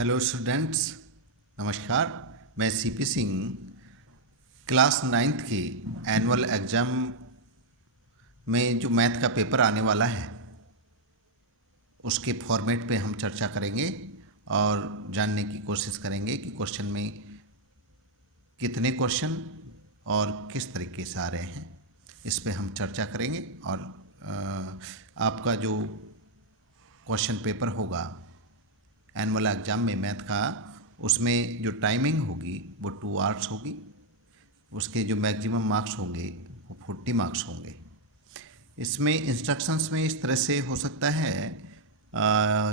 Hello students, नमस्कार। मैं CP Singh class 9th की एनुअल एग्ज़ाम में जो मैथ का पेपर आने वाला है उसके फॉर्मेट पे हम चर्चा करेंगे और जानने की कोशिश करेंगे कि क्वेश्चन में कितने क्वेश्चन और किस तरीके से आ रहे हैं। इस पे हम चर्चा करेंगे और आपका जो क्वेश्चन पेपर होगा एनुअल एग्ज़ाम में मैथ का, उसमें जो टाइमिंग होगी वो 2 आवर्स होगी। उसके जो मैक्सिमम मार्क्स होंगे वो 40 मार्क्स होंगे। इसमें इंस्ट्रक्शंस में इस तरह से हो सकता है,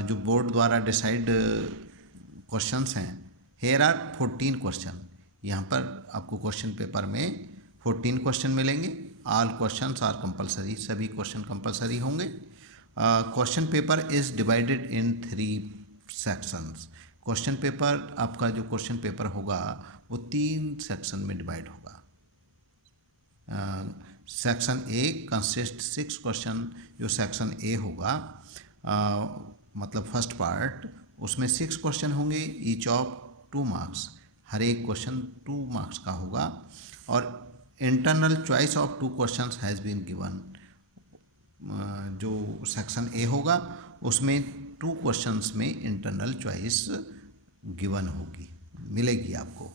जो बोर्ड द्वारा डिसाइड क्वेश्चंस हैं, हेयर आर 14 क्वेश्चन। यहाँ पर आपको क्वेश्चन पेपर में 14 क्वेश्चन मिलेंगे। ऑल क्वेश्चंस आर कंपलसरी, सभी क्वेश्चन कंपलसरी होंगे। Question paper is divided in 3 sections. Question paper, आपका जो क्वेश्चन पेपर होगा वो 3 सेक्शन में डिवाइड होगा। Section A consist 6 question. जो सेक्शन ए होगा, मतलब फर्स्ट पार्ट, उसमें 6 क्वेश्चन होंगे, ईच ऑफ 2 मार्क्स। हर एक क्वेश्चन 2 मार्क्स का होगा। और internal choice of 2 questions has been given. जो सेक्शन ए होगा उसमें 2 क्वेश्चंस में इंटरनल चॉइस गिवन होगी, मिलेगी आपको।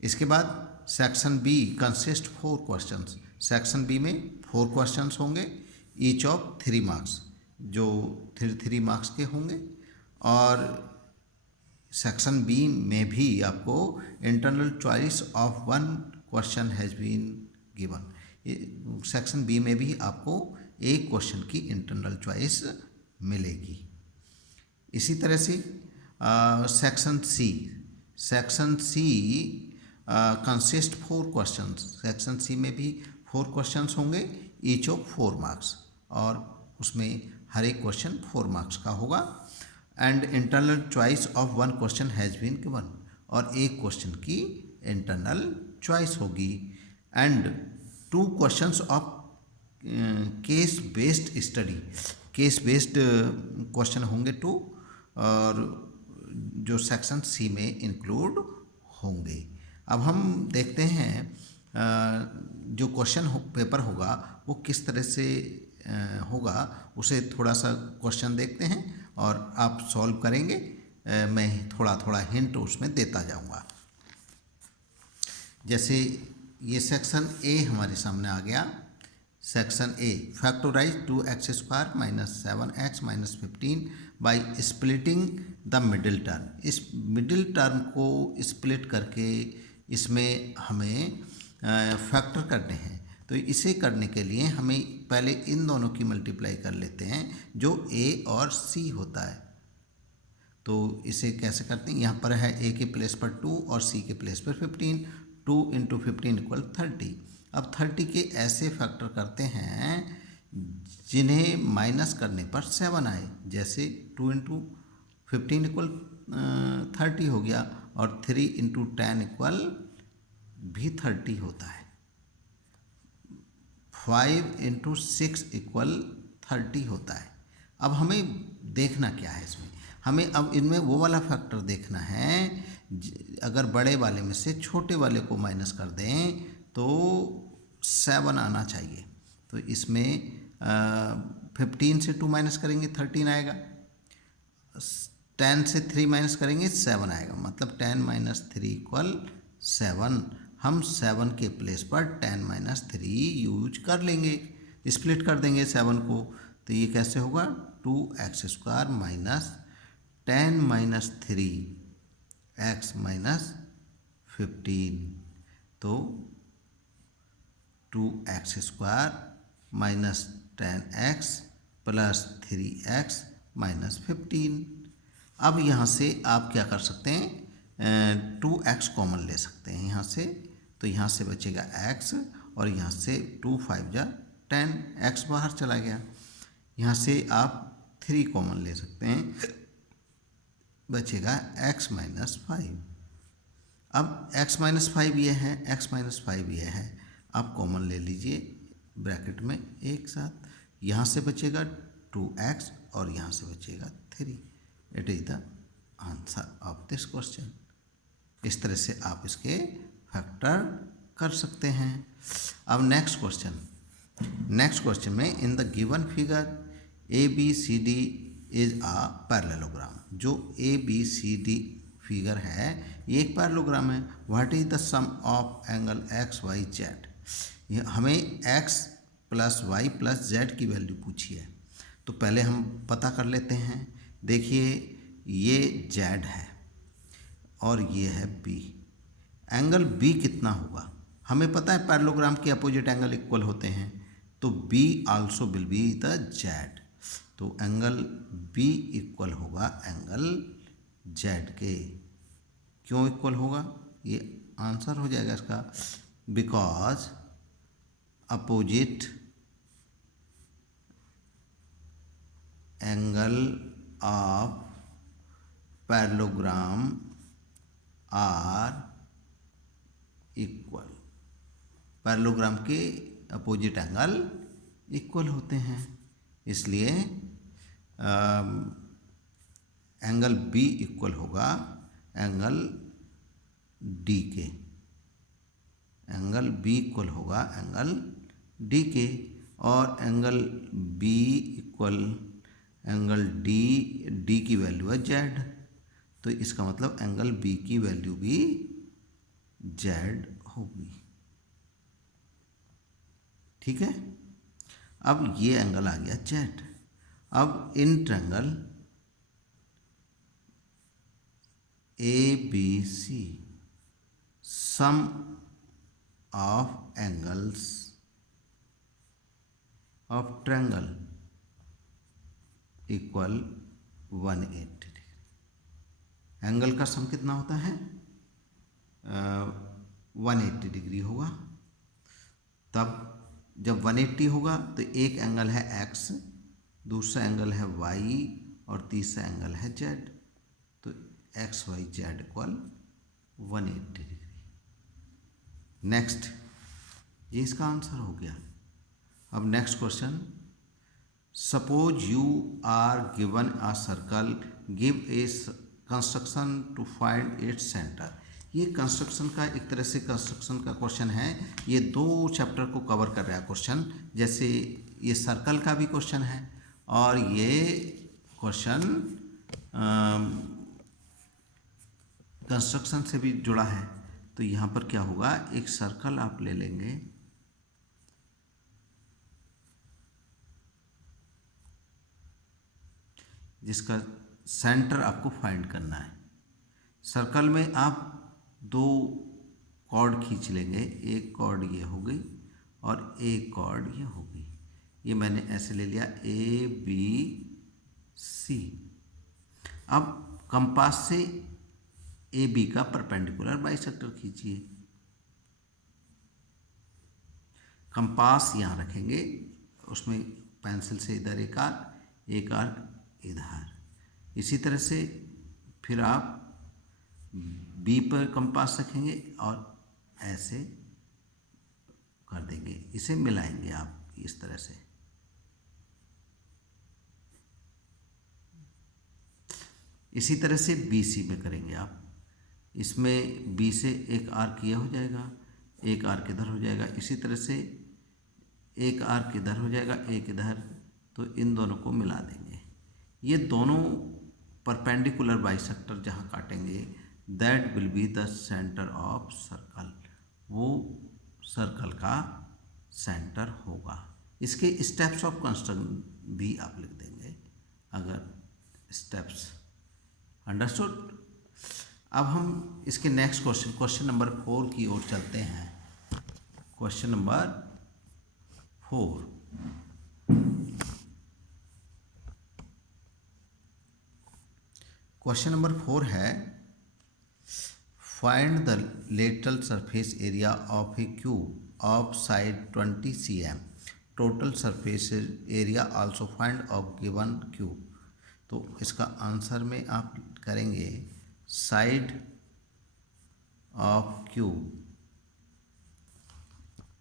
इसके बाद section B consist 4 questions. Section B में 4 क्वेश्चंस होंगे, ईच ऑफ 3 मार्क्स, जो 3 मार्क्स के होंगे। और सेक्शन बी में भी आपको internal choice of 1 question has been given. Section B में भी आपको एक क्वेश्चन की इंटरनल चॉइस मिलेगी। इसी तरह से section C consist 4 questions. Section C में भी 4 क्वेश्चंस होंगे, ईच ऑफ 4 मार्क्स, और उसमें हर एक क्वेश्चन 4 मार्क्स का होगा। And internal choice of 1 question has been given, और एक क्वेश्चन की इंटरनल चॉइस होगी। And 2 questions of case based study. Case based question होंगे 2, और जो सेक्शन सी में इंक्लूड होंगे। अब हम देखते हैं जो क्वेश्चन पेपर होगा वो किस तरह से होगा। उसे थोड़ा सा क्वेश्चन देखते हैं और आप सॉल्व करेंगे। मैं थोड़ा थोड़ा हिंट उसमें देता जाऊंगा। जैसे ये सेक्शन ए हमारे सामने आ गया। Section A, factorise 2x² minus 7x minus 15 by splitting the middle term. इस मिडिल टर्म को स्प्लिट करके इसमें हमें फैक्टर करने हैं। तो इसे करने के लिए हमें पहले इन दोनों की मल्टीप्लाई कर लेते हैं, जो a और c होता है। तो इसे कैसे करते हैं, यहाँ पर है a के प्लेस पर 2 और c के प्लेस पर 15। 2 × 15 = 30। अब 30 के ऐसे फैक्टर करते हैं जिन्हें माइनस करने पर 7 आए। जैसे 2 × 15 = 30 हो गया, और 3 × 10 भी 30 होता है। 5 × 6 = 30 होता है। अब हमें देखना क्या है इसमें, हमें अब इनमें वो वाला फैक्टर देखना है। अगर बड़े वाले में से छोटे वाले को माइनस कर दें तो 7 आना चाहिए। तो इसमें 15 से 2 माइनस करेंगे 13 आएगा। 10 से 3 माइनस करेंगे 7 आएगा, मतलब 10 - 3 = 7। हम 7 के प्लेस पर 10 - 3 यूज कर लेंगे, स्प्लिट कर देंगे 7 को। तो ये कैसे होगा, 2x² माइनस 10 - 3x माइनस 15। तो 2x² minus 10x plus 3x minus 15। अब यहाँ से आप क्या कर सकते हैं, 2x कॉमन ले सकते हैं यहाँ से। तो यहाँ से बचेगा x, और यहाँ से 2 × 5 = 10, x बाहर चला गया। यहाँ से आप 3 कॉमन ले सकते हैं, बचेगा x - 5। अब x - 5 ये है, x - 5 ये है, आप कॉमन ले लीजिए ब्रैकेट में एक साथ। यहाँ से बचेगा 2x और यहाँ से बचेगा 3। It is the answer. Answer of this question. इस तरह से आप इसके फैक्टर कर सकते हैं। अब नेक्स्ट क्वेश्चन में in the given figure ABCD is a parallelogram. जो ABCD फिगर है ये एक पैरेललोग्राम है। What is the sum of angle XYZ। हमें x plus y plus z की वैल्यू पूछी है, तो पहले हम पता कर लेते हैं। देखिए ये z है और ये है b। एंगल b कितना होगा, हमें पता है पैरेललोग्राम के अपोजिट एंगल इक्वल होते हैं, तो b also will be the z। तो एंगल b इक्वल होगा एंगल z के। क्यों इक्वल होगा, ये आंसर हो जाएगा इसका, because opposite angle of parallelogram are equal. Parallelogram के अपोजिट एंगल इक्वल होते हैं, इसलिए एंगल बी इक्वल होगा एंगल डी के। एंगल बी इक्वल होगा एंगल डी के, और angle B equal angle D की वैल्यू है जेड, तो इसका मतलब एंगल बी की वैल्यू भी जेड होगी। ठीक है, अब ये एंगल आ गया जेड। अब in triangle ABC sum of angles of triangle equal 180 degree. Angle का सम कितना होता है, 180 डिग्री होगा। तब जब 180 होगा तो एक एंगल है x, दूसरा एंगल है y और तीसरा एंगल है z, तो XYZ इक्वल 180 डिग्री। नेक्स्ट, ये इसका आंसर हो गया। अब next question, suppose you are given a circle, give a construction to find its centre. ये कंस्ट्रक्शन का एक तरह से कंस्ट्रक्शन का क्वेश्चन है। ये दो चैप्टर को कवर कर रहा है क्वेश्चन। जैसे ये सर्कल का भी क्वेश्चन है और ये क्वेश्चन कंस्ट्रक्शन से भी जुड़ा है। तो यहाँ पर क्या होगा, एक सर्कल आप ले लेंगे, जिसका सेंटर आपको फाइंड करना है। सर्कल में आप दो कॉर्ड खींच लेंगे, एक कॉर्ड ये हो गई और एक कॉर्ड ये हो गई। ये मैंने ऐसे ले लिया ABC। अब कंपास से AB का परपेंडिकुलर बाइसेक्टर खींचिए। कंपास यहाँ रखेंगे, उसमें पेंसिल से इधर एक आर्क इधर। इसी तरह से फिर आप B पर कंपास रखेंगे और ऐसे कर देंगे, इसे मिलाएंगे आप इस तरह से। इसी तरह से BC में करेंगे आप। इसमें B से एक आर्क ये हो जाएगा, एक आर्क इधर हो जाएगा। इसी तरह से एक आर्क इधर हो जाएगा, एक इधर, तो इन दोनों को मिला देंगे। ये दोनों परपेंडिकुलर बाइसेक्टर जहाँ काटेंगे, that will be the centre of circle. वो सर्कल का सेंटर होगा। इसके स्टेप्स ऑफ कंस्ट्रक्शन भी आप लिख देंगे अगर स्टेप्स अंडरस्टूड। अब हम इसके नेक्स्ट क्वेश्चन नंबर 4 की ओर चलते हैं। क्वेश्चन नंबर 4, क्वेश्चन नंबर 4 है, find the lateral surface area of A cube of side 20 cm, total surface area also find of given cube. तो इसका आंसर में आप करेंगे साइड ऑफ क्यूब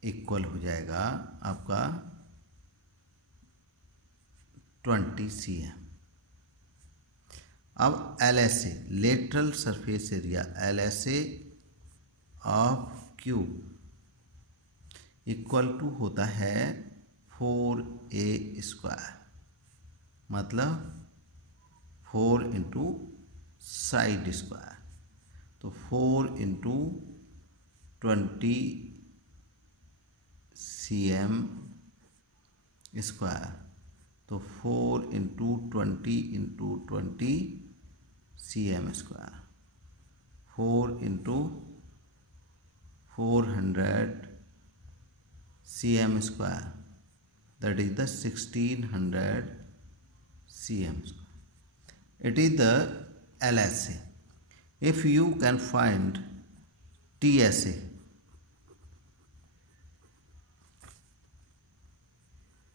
इक्वल हो जाएगा आपका 20 cm। अब L S A lateral surface area L S A of cube equal to होता है 4a², मतलब 4 इंटू साइड स्क्वायर, तो 4 इंटू 20 cm², तो 4 into 20 cm², 4 into 400 cm², that is the 1600 cm². It is the LSA. If you can find TSA,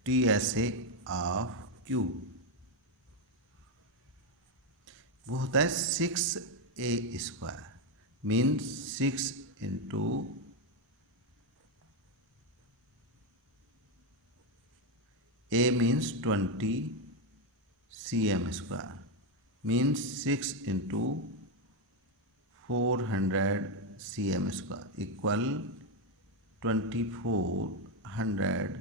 TSA of Q, वो होता है 6a², means 6 into A means 20 cm², means 6 into 400 cm² equal 2400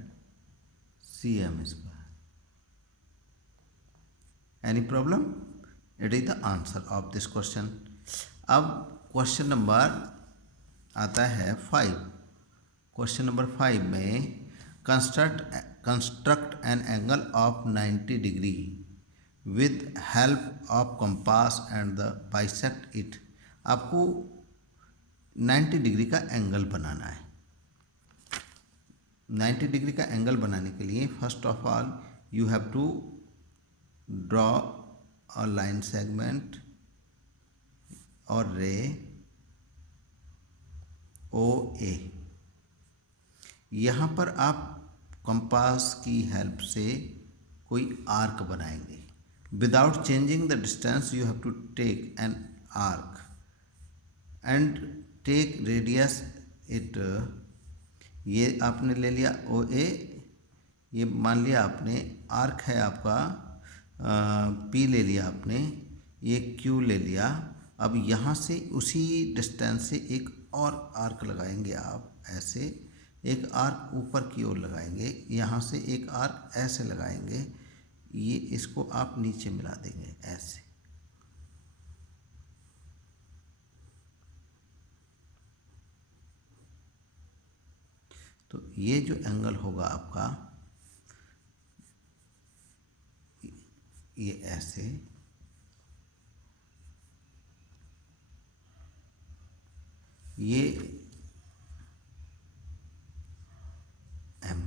cm². Any problem? It is the answer of this question. अब question number आता है 5. Question number 5 में construct an angle of 90 degree with help of compass and the bisect it. आपको 90 degree का angle बनाना है. 90 degree का angle बनाने के लिए first of all you have to draw a line segment और रे ओ ए. यहाँ पर आप कंपास की हेल्प से कोई आर्क बनाएंगे. Without changing the distance you have to take an arc and take radius it. ये आपने ले लिया ओ ए, ये मान लिया आपने आर्क है आपका पी ले लिया आपने, ये क्यू ले लिया. अब यहाँ से उसी डिस्टेंस से एक और आर्क लगाएंगे आप. ऐसे एक आर्क ऊपर की ओर लगाएंगे, यहाँ से एक आर्क ऐसे लगाएंगे, ये इसको आप नीचे मिला देंगे ऐसे. तो ये जो एंगल होगा आपका ये ऐसे, ये एम,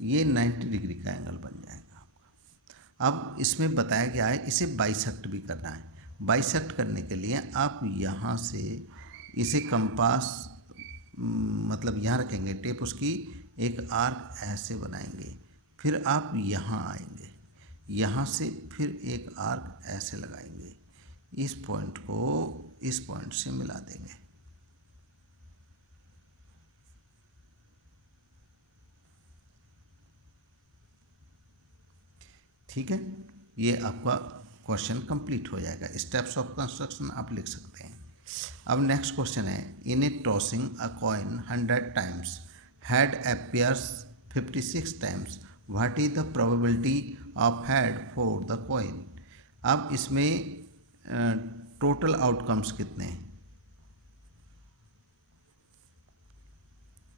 ये 90 डिग्री का एंगल बन जाएगा आपका. अब इसमें बताया गया है इसे बाइसेक्ट भी करना है. बाइसेक्ट करने के लिए आप यहाँ से इसे कंपास मतलब यहाँ रखेंगे टेप, उसकी एक आर्क ऐसे बनाएंगे. फिर आप यहाँ आएंगे, यहाँ से फिर एक आर्क ऐसे लगाएंगे, इस पॉइंट को इस पॉइंट से मिला देंगे. ठीक है, ये आपका क्वेश्चन कंप्लीट हो जाएगा. स्टेप्स ऑफ कंस्ट्रक्शन आप लिख सकते हैं. अब नेक्स्ट क्वेश्चन है, in a tossing a coin 100 times head appears 56 times, what is the probability of head for the coin. अब इसमें टोटल आउटकम्स कितने हैं?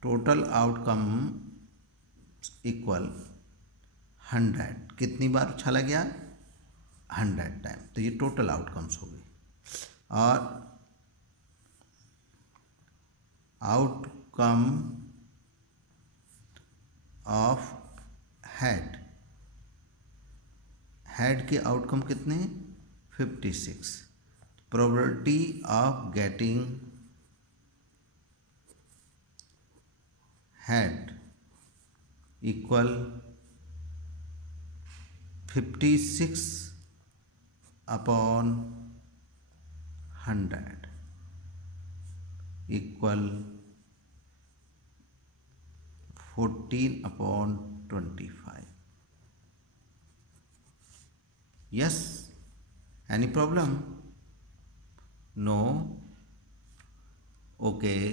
Total outcome equal 100. कितनी बार उछाला गया? 100 टाइम. तो ये टोटल आउटकम्स हो गए. और आउटकम ऑफ हेड, हेड के आउटकम कितने हैं? 56. Probability of getting head equal 56 upon 100 equal 14 upon 25. Yes, any problem? No? Okay,